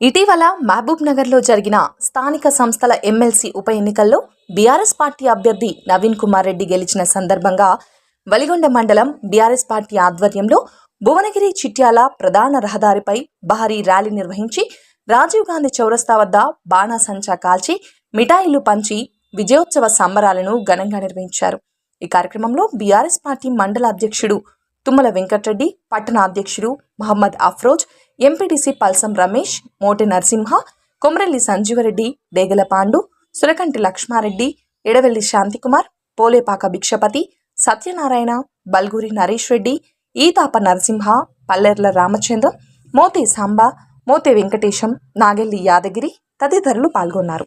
ఇటీవల మహబూబ్ నగర్లో జరిగిన స్థానిక సంస్థల ఎమ్మెల్సీ ఉప ఎన్నికల్లో బీఆర్ఎస్ పార్టీ అభ్యర్థి నవీన్ కుమార్ రెడ్డి గెలిచిన సందర్భంగా వలిగొండ మండలం బీఆర్ఎస్ పార్టీ ఆధ్వర్యంలో భువనగిరి చిట్యాల ప్రధాన రహదారిపై భారీ ర్యాలీ నిర్వహించి రాజీవ్ గాంధీ చౌరస్తా వద్ద బాణాసంచా కాల్చి మిఠాయిలు పంచి విజయోత్సవ సంబరాలను ఘనంగా నిర్వహించారు. ఈ కార్యక్రమంలో బీఆర్ఎస్ పార్టీ మండల అధ్యక్షుడు తుమ్మల వెంకటరెడ్డి పట్టణ అధ్యక్షుడు మహమ్మద్ అఫ్రోజ్ ఎంపీటీసీ పల్సం రమేష్ మోటి నరసింహ కొమరల్లి సంజీవరెడ్డి డేగల పాండు సురకంటి లక్ష్మారెడ్డి ఎడవెల్లి శాంతికుమార్ పోలేపాక భిక్షపతి సత్యనారాయణ బల్గూరి నరేష్ రెడ్డి ఈతాప నరసింహ పల్లెర్ల రామచంద్రం మోతే సాంబ మోతే వెంకటేశం నాగెల్లి యాదగిరి తదితరులు పాల్గొన్నారు.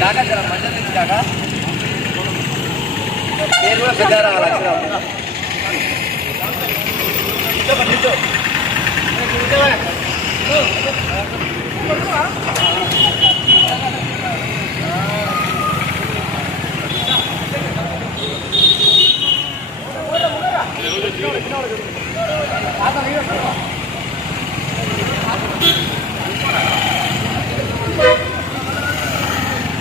కాకా జర మధ్య నుంచి కాకా పేరు కూడా పెద్ద రావాలి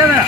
కదా